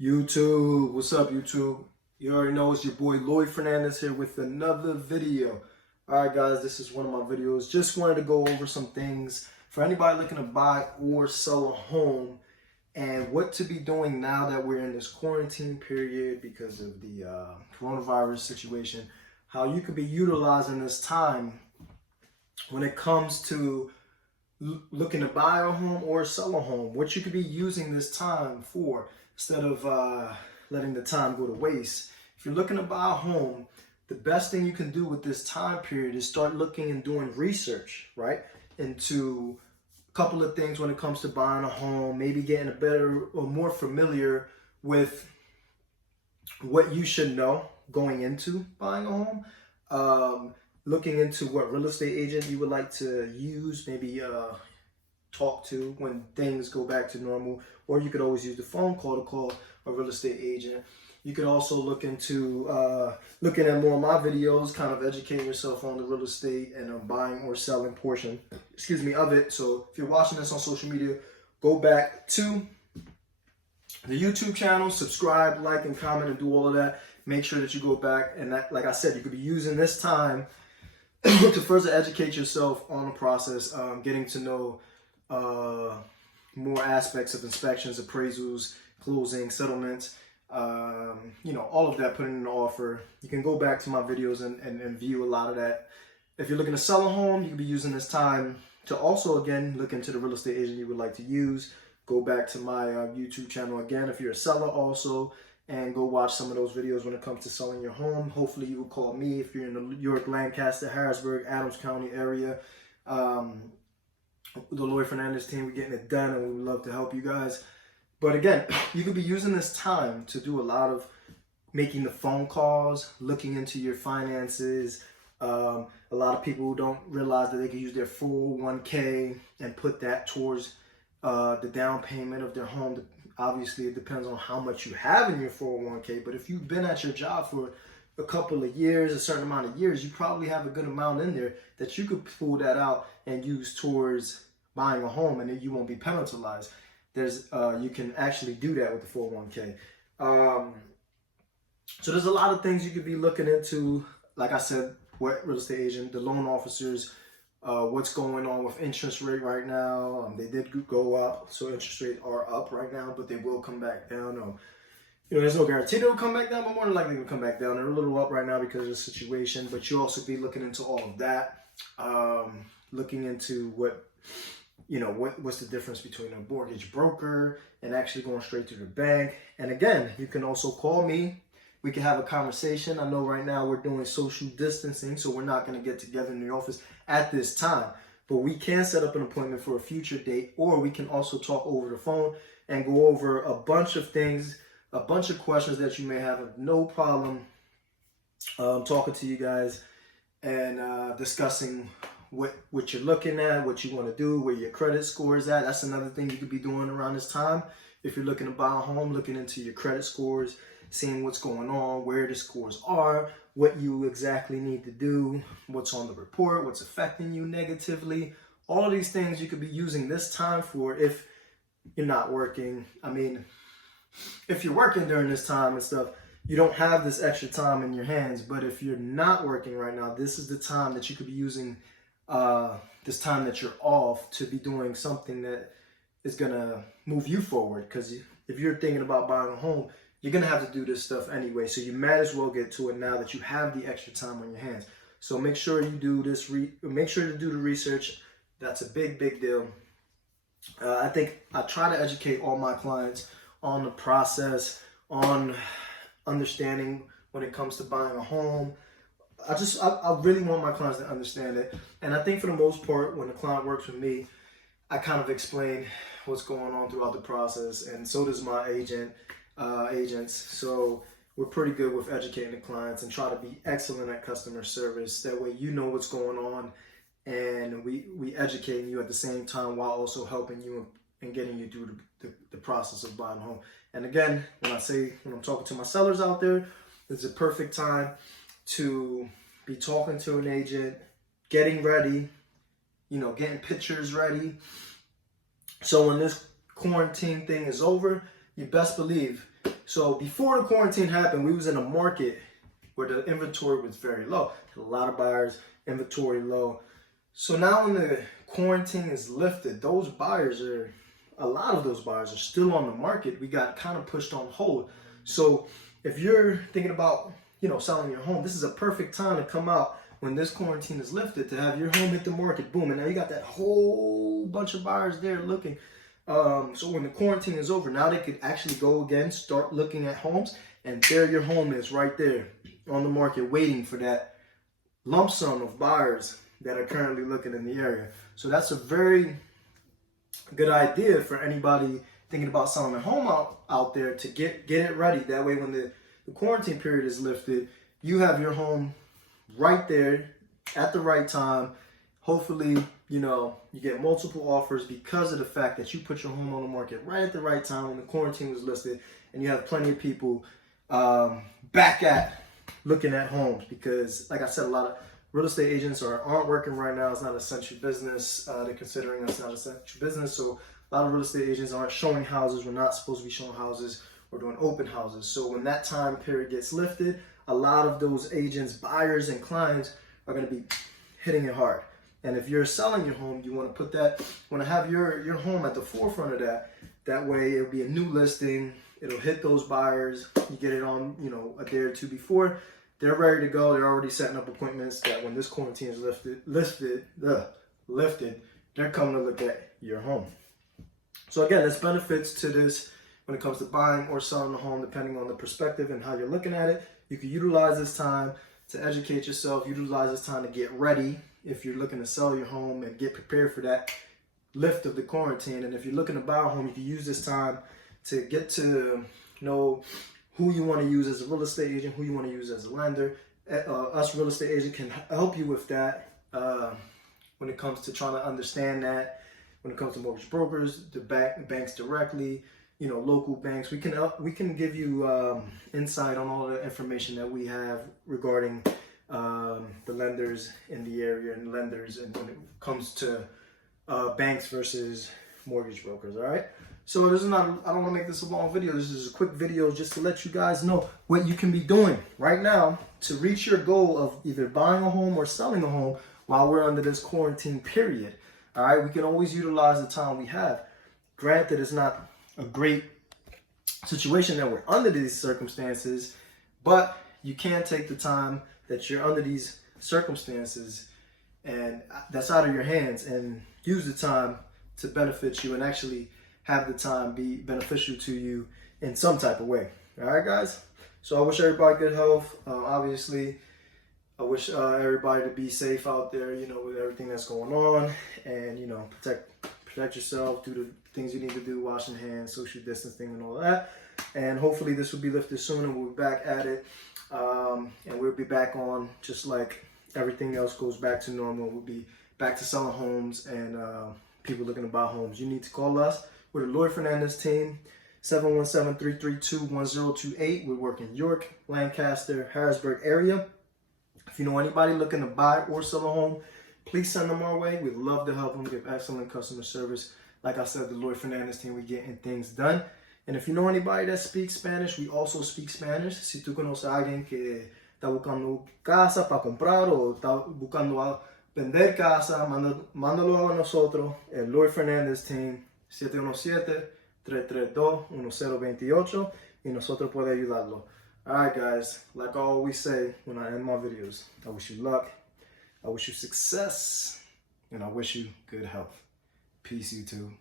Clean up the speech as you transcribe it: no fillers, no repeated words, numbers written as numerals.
YouTube, what's up YouTube? You already know it's your boy Lloyd Fernandez here with another video. Alright guys, this is one of my videos. Just wanted to go over some things for anybody looking to buy or sell a home and what to be doing now that we're in this quarantine period because of the coronavirus situation. How you could be utilizing this time when it comes to looking to buy a home or sell a home. What you could be using this time for instead of letting the time go to waste. If you're looking to buy a home, the best thing you can do with this time period is start looking and doing research, right? Into a couple of things when it comes to buying a home, maybe getting a better or more familiar with what you should know going into buying a home. Looking into what real estate agent you would like to use, maybe talk to when things go back to normal, or you could always use the phone call to call a real estate agent. You could also look into looking at more of my videos, kind of educating yourself on the real estate and buying or selling portion, of it. So if you're watching this on social media, go back to the YouTube channel, subscribe, like, and comment, and do all of that. Make sure that you go back, and that, like I said, you could be using this time to further educate yourself on the process, getting to know more aspects of inspections, appraisals, closing, settlements, all of that, putting in an offer. You can go back to my videos and view a lot of that. If you're looking to sell a home, you can be using this time to also, again, look into the real estate agent you would like to use. Go back to my YouTube channel again if you're a seller also, and go watch some of those videos when it comes to selling your home. Hopefully you will call me if you're in the New York, Lancaster, Harrisburg, Adams County area. The Lloyd Fernandez team, we're getting it done, and we would love to help you guys. But again, you could be using this time to do a lot of making the phone calls, looking into your finances. A lot of people don't realize that they can use their 401k and put that towards the down payment of their home. Obviously, it depends on how much you have in your 401k, but if you've been at your job for a couple of years, a certain amount of years, you probably have a good amount in there that you could pull that out and use towards buying a home, and then you won't be penalized. You can actually do that with the 401k. So there's a lot of things you could be looking into. Like I said, what real estate agent, the loan officers, what's going on with interest rate right now. They did go up, so interest rates are up right now, but they will come back down. There's no guarantee they'll come back down, but more than likely they'll come back down. They're a little up right now because of the situation, but you'll also be looking into all of that, looking into what's the difference between a mortgage broker and actually going straight to the bank. And again, you can also call me. We can have a conversation. I know right now we're doing social distancing, so we're not going to get together in the office at this time. But we can set up an appointment for a future date, or we can also talk over the phone and go over a bunch of things, a bunch of questions that you may have. No problem talking to you guys and discussing what you're looking at, what you want to do, where your credit score is at. That's another thing you could be doing around this time. If you're looking to buy a home, looking into your credit scores, seeing what's going on, where the scores are, what you exactly need to do, what's on the report, what's affecting you negatively. All of these things you could be using this time for if you're not working. I mean, if you're working during this time and stuff, you don't have this extra time in your hands. But if you're not working right now, this is the time that you could be using this time that you're off to be doing something that is going to move you forward. Because if you're thinking about buying a home, you're going to have to do this stuff anyway. So you might as well get to it now that you have the extra time on your hands. So make sure you do this. Make sure to do the research. That's a big, big deal. I think I try to educate all my clients on the process, on understanding when it comes to buying a home. I really want my clients to understand it. And I think for the most part, when a client works with me, I kind of explain what's going on throughout the process. And so does my agents. So we're pretty good with educating the clients and try to be excellent at customer service. That way you know what's going on, and we educating you at the same time while also helping you and getting you through the process of buying a home. And again, when I'm talking to my sellers out there, it's a perfect time to be talking to an agent, getting ready, getting pictures ready. So when this quarantine thing is over, you best believe So before the quarantine happened, we was in a market where the inventory was very low. A lot of buyers, inventory low. So now when the quarantine is lifted, a lot of those buyers are still on the market. We got kind of pushed on hold. So if you're thinking about, selling your home, this is a perfect time to come out when this quarantine is lifted, to have your home hit the market, boom. And now you got that whole bunch of buyers there looking. So when the quarantine is over, now they could actually go again, start looking at homes, and there your home is right there on the market waiting for that lump sum of buyers that are currently looking in the area. So that's a very good idea for anybody thinking about selling a home out there, to get it ready. That way when the quarantine period is lifted, you have your home right there at the right time. Hopefully, you get multiple offers because of the fact that you put your home on the market right at the right time when the quarantine was listed, and you have plenty of people back at looking at homes. Because like I said, a lot of real estate agents aren't working right now. It's not an essential business. They're considering us not an essential business. So a lot of real estate agents aren't showing houses. We're not supposed to be showing houses. We're doing open houses. So when that time period gets lifted, a lot of those agents, buyers, and clients are going to be hitting it hard. And if you're selling your home, you want to have your home at the forefront of that. That way it'll be a new listing. It'll hit those buyers. You get it on, a day or two before. They're ready to go. They're already setting up appointments that when this quarantine is lifted, they're coming to look at your home. So again, there's benefits to this when it comes to buying or selling a home, depending on the perspective and how you're looking at it. You can utilize this time to educate yourself, utilize this time to get ready if you're looking to sell your home and get prepared for that lift of the quarantine. And if you're looking to buy a home, you can use this time to get to know who you want to use as a real estate agent, who you want to use as a lender. Us real estate agent can help you with that when it comes to trying to understand that. When it comes to mortgage brokers, the banks directly, local banks, we can give you insight on all the information that we have regarding the lenders in the area and lenders, and when it comes to banks versus mortgage brokers. All right. So this is not, I don't want to make this a long video. This is a quick video just to let you guys know what you can be doing right now to reach your goal of either buying a home or selling a home while we're under this quarantine period. All right, we can always utilize the time we have. Granted, it's not a great situation that we're under these circumstances, but you can take the time that you're under these circumstances and that's out of your hands, and use the time to benefit you and actually have the time be beneficial to you in some type of way. All right, guys? So I wish everybody good health. Obviously, I wish everybody to be safe out there, with everything that's going on, and, protect yourself, do the things you need to do, washing hands, social distancing, and all that. And hopefully this will be lifted soon, and we'll be back at it. And we'll be back on just like everything else goes back to normal. We'll be back to selling homes and people looking to buy homes. You need to call us. We're the Lloyd Fernandez team, 717-332-1028. We work in York, Lancaster, Harrisburg area. If you know anybody looking to buy or sell a home, please send them our way. We'd love to help them, give excellent customer service. Like I said, the Lloyd Fernandez team, we getting things done. And if you know anybody that speaks Spanish, we also speak Spanish. Si tú conoces a alguien que está buscando casa para comprar o está buscando a vender casa, mándalo a nosotros, el Lloyd Fernandez team, 717-332-1028, y nosotros puede ayudarlo. Alright guys, like I always say when I end my videos, I wish you luck, I wish you success, and I wish you good health. Peace, YouTube.